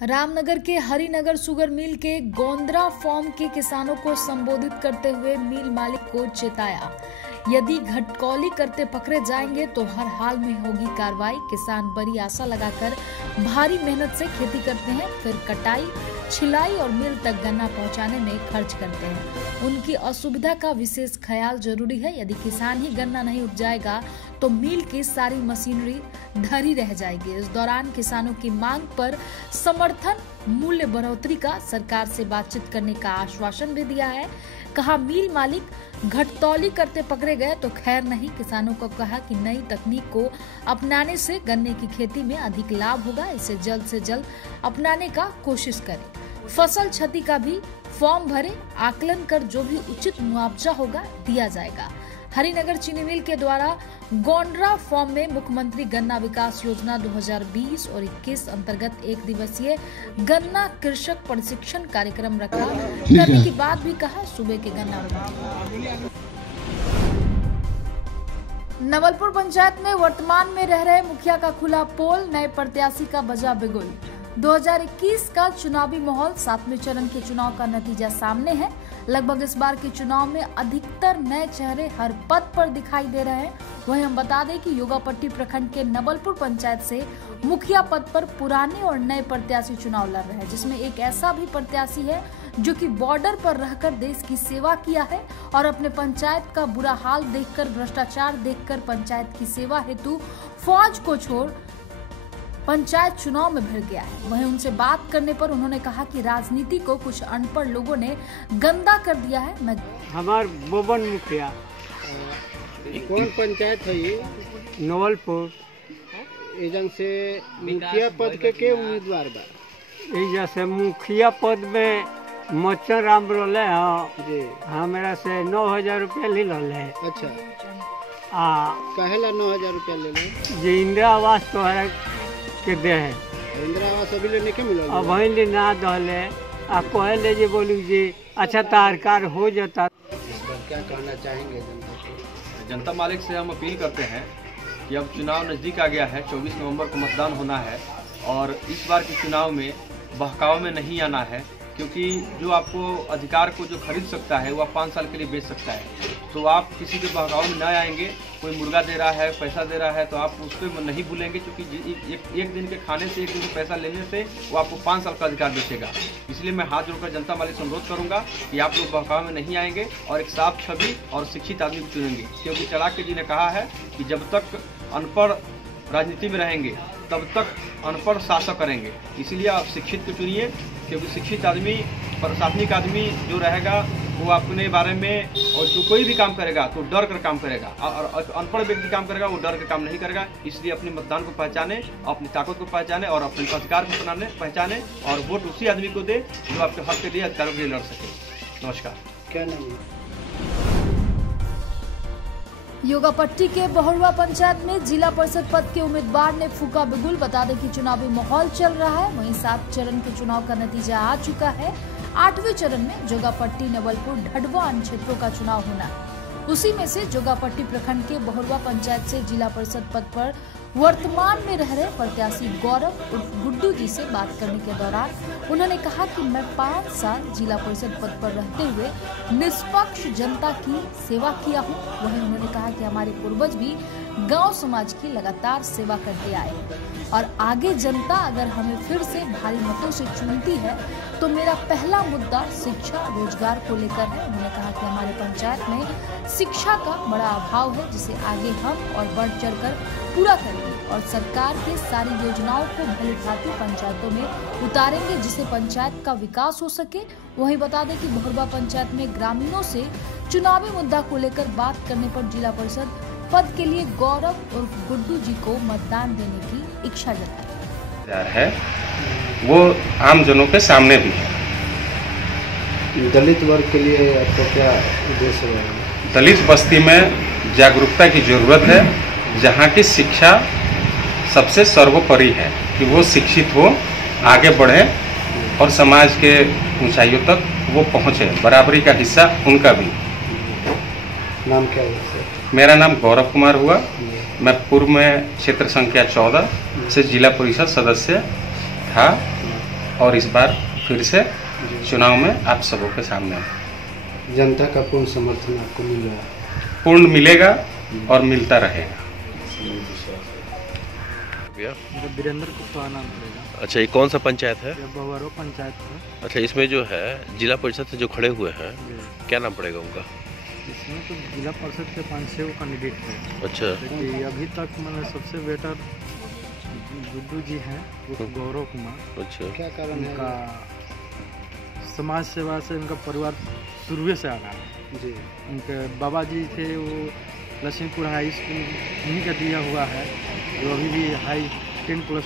रामनगर के Harinagar sugar mill के गोंदरा farm के किसानों को संबोधित करते हुए मिल मालिक को चेताया, यदि घटकौली करते पकड़े जाएंगे तो हर हाल में होगी कार्रवाई। किसान बड़ी आशा लगाकर भारी मेहनत से खेती करते हैं, फिर कटाई, छिलाई और मिल तक गन्ना पहुंचाने में खर्च करते हैं। उनकी असुविधा का विशेष ख्याल जरूरी है। यदि किसान ही गन्ना नहीं उपजाएगा तो मिल की सारी मशीनरी धरी रह जाएगी। इस दौरान किसानों की मांग पर समर्थन मूल्य बढ़ोतरी का सरकार से बातचीत करने का आश्वासन भी दिया है। कहा, मिल मालिक घटतौली करते पकड़े गए तो खैर नहीं। किसानों को कहा कि नई तकनीक को अपनाने से गन्ने की खेती में अधिक लाभ होगा, इसे जल्द से जल्द अपनाने का कोशिश करें। फसल क्षति का भी फॉर्म भरे, आकलन कर जो भी उचित मुआवजा होगा दिया जाएगा। हरिनगर चीनी मिल के द्वारा गोंडरा फार्म में मुख्यमंत्री गन्ना विकास योजना 2020 और 21 अंतर्गत एक दिवसीय गन्ना कृषक प्रशिक्षण कार्यक्रम रखा करने की बात भी कहा। सुबह के गन्ना नवलपुर पंचायत में वर्तमान में रह रहे मुखिया का खुला पोल, नए प्रत्याशी का बजा बिगुल। 2021 का चुनावी माहौल, 7वें चरण के चुनाव का नतीजा सामने है। लगभग इस बार के चुनाव में अधिकतर नए चेहरे हर पद पर दिखाई दे रहे हैं। वहीं हम बता दें कि योगापट्टी प्रखंड के नवलपुर पंचायत से मुखिया पद पर पुराने और नए प्रत्याशी चुनाव लड़ रहे हैं, जिसमें एक ऐसा भी प्रत्याशी है जो कि बॉर्डर पर रहकर देश की सेवा किया है और अपने पंचायत का बुरा हाल देखकर, भ्रष्टाचार देखकर पंचायत की सेवा हेतु फौज को छोड़ पंचायत चुनाव में भिड़ गया है। वहीं उनसे बात करने पर उन्होंने कहा कि राजनीति को कुछ अनपढ़ लोगों ने गंदा कर दिया है। हमार बोबन मुखिया। कौन पंचायत है ये? नवलपुर। एजन से मुखिया पद के उम्मीदवार बा? जैसे मुखिया पद में मचन राम रोले जी, हमारा से 9,000 रुपया ले लो। अच्छा, कहेला 9,000 रुपया ले लो जी। इंदिरा आवास तो है के दे है, इंदिरा आवास अभी लेने के मिला अब वही ले ना दहले आ कहले जे बोलू जी अच्छा तारकार हो जाता। इस बार क्या कहना चाहेंगे जनता को? जनता मालिक से हम अपील करते हैं कि अब चुनाव नज़दीक आ गया है, 24 नवंबर को मतदान होना है और इस बार के चुनाव में बहकाव में नहीं आना है, क्योंकि जो आपको अधिकार को जो खरीद सकता है वो आप 5 साल के लिए बेच सकता है। तो आप किसी के बहकाव में न आएंगे। कोई मुर्गा दे रहा है, पैसा दे रहा है तो आप उस पर नहीं भूलेंगे, क्योंकि एक दिन के खाने से, एक दिन के पैसा लेने से वो आपको 5 साल का अधिकार बेचेगा। इसलिए मैं हाथ जोड़कर जनता मालिक से अनुरोध करूंगा कि आप लोग बहकाव में नहीं आएंगे और एक साफ छवि और शिक्षित आदमी को चुनेंगे, क्योंकि चाणक्य जी ने कहा है कि जब तक अनपढ़ राजनीति में रहेंगे तब तक अनपढ़ शासक करेंगे। इसीलिए आप शिक्षित को चुनिए, क्योंकि शिक्षित आदमी, प्रशासनिक आदमी जो रहेगा वो अपने बारे में, और जो कोई भी काम करेगा तो डर कर काम करेगा, और अनपढ़ व्यक्ति काम करेगा वो डर कर काम नहीं करेगा। इसलिए अपने मतदान को पहचाने, अपनी ताकत को पहचाने और अपने अधिकार को पहचाने और वोट उसी आदमी को दे जो आपके हक के लिए, अधिकारों के लिए लड़ सके। नमस्कार। क्या नाम है? योगापट्टी के बहुड़वा पंचायत में जिला परिषद पद के उम्मीदवार ने फूका बिगुल। बता दें कि चुनावी माहौल चल रहा है। वहीं 7 चरण के चुनाव का नतीजा आ चुका है। 8वें चरण में जोगापट्टी, नवलपुर, ढडवा अन्य क्षेत्रों का चुनाव होना है। उसी में से जोगापट्टी प्रखंड के बहुड़वा पंचायत से जिला परिषद पद पर वर्तमान में रह रहे प्रत्याशी गौरव उर्फ गुड्डू जी से बात करने के दौरान उन्होंने कहा कि मैं 5 साल जिला परिषद पद पर रहते हुए निष्पक्ष जनता की सेवा किया हूं। वहीं उन्होंने कहा कि हमारे पूर्वज भी गांव समाज की लगातार सेवा करते आए और आगे जनता अगर हमें फिर से भारी मतों से चुनती है तो मेरा पहला मुद्दा शिक्षा, रोजगार को लेकर है। उन्होंने कहा कि हमारे पंचायत में शिक्षा का बड़ा अभाव है, जिसे आगे हम और बढ़ चढ़कर पूरा करेंगे और सरकार के सारी योजनाओं को भली भांति पंचायतों में उतारेंगे, जिससे पंचायत का विकास हो सके। वहीं बता दें कि बहुड़वा पंचायत में ग्रामीणों से चुनावी मुद्दा को लेकर बात करने पर जिला परिषद पद के लिए गौरव उर्फ गुड्डू जी को मतदान देने की इच्छा जताई है, वो आम जनों के सामने भी है। दलित वर्ग के लिए आपका क्या उद्देश्य है? दलित बस्ती में जागरूकता की जरूरत है, जहाँ की शिक्षा सबसे सर्वोपरि है कि वो शिक्षित हो, आगे बढ़े और समाज के ऊंचाइयों तक वो पहुँचे। बराबरी का हिस्सा उनका भी। नाम क्या है? मेरा नाम गौरव कुमार हुआ। मैं पूर्व में क्षेत्र संख्या 14 से जिला परिषद सदस्य था और इस बार फिर से चुनाव में आप सबों के सामने जनता का पूर्ण समर्थन आपको मिल रहा है? पूर्ण मिलेगा और मिलता रहेगा। वीरेंद्र गुप्ता नाम पड़ेगा। अच्छा, ये कौन सा पंचायत है? ये बहुआरो पंचायत है। अच्छा, इसमें जो है जिला परिषद से जो खड़े हुए हैं, क्या नाम पड़ेगा उनका? इसमें तो जिला परिषद के 5-6 कैंडिडेट हैं। अच्छा, लेकिन अभी तक मतलब सबसे बेटर गुड्डू जी हैं, वो गौरव कुमार। अच्छा, क्या कारण है? उनका समाज सेवा से उनका परिवार शुरू से आ रहा है जी। उनके बाबा जी थे, वो लक्ष्मीपुर हाई स्कूल उन्हीं का दिया हुआ है, जो अभी भी हाई 10+।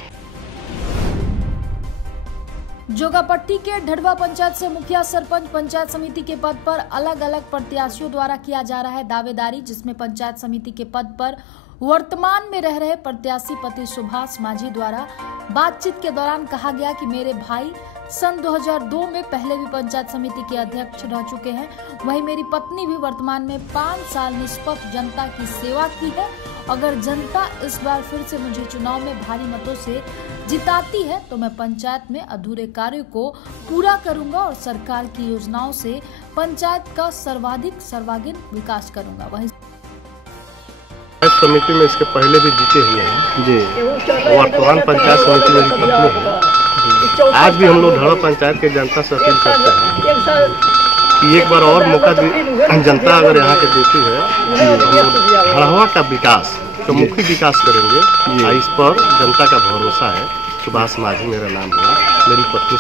जोगापट्टी के ढड़वा पंचायत से मुखिया, सरपंच, पंचायत समिति के पद पर अलग अलग प्रत्याशियों द्वारा किया जा रहा है दावेदारी, जिसमें पंचायत समिति के पद पर वर्तमान में रह रहे प्रत्याशी पति सुभाष माझी द्वारा बातचीत के दौरान कहा गया कि मेरे भाई सन 2002 में पहले भी पंचायत समिति के अध्यक्ष रह चुके हैं। वहीं मेरी पत्नी भी वर्तमान में 5 साल निष्पक्ष जनता की सेवा की है। अगर जनता इस बार फिर से मुझे चुनाव में भारी मतों से जिताती है तो मैं पंचायत में अधूरे कार्यों को पूरा करूंगा और सरकार की योजनाओं से पंचायत का सर्वांगीण विकास करूंगा। वहीं समिति में इसके पहले भी जीते हुए हैं जी। वर्तमान पंचायत समिति में पत्नी है। आज भी हम लोग ढड़वा पंचायत के जनता से अपील करते हैं कि एक बार और मौका जनता अगर यहाँ के देती है, ढड़वा का विकास तो मुख्य विकास करेंगे। इस पर जनता का भरोसा है। सुभाष माझी मेरा नाम है, मेरी पत्नी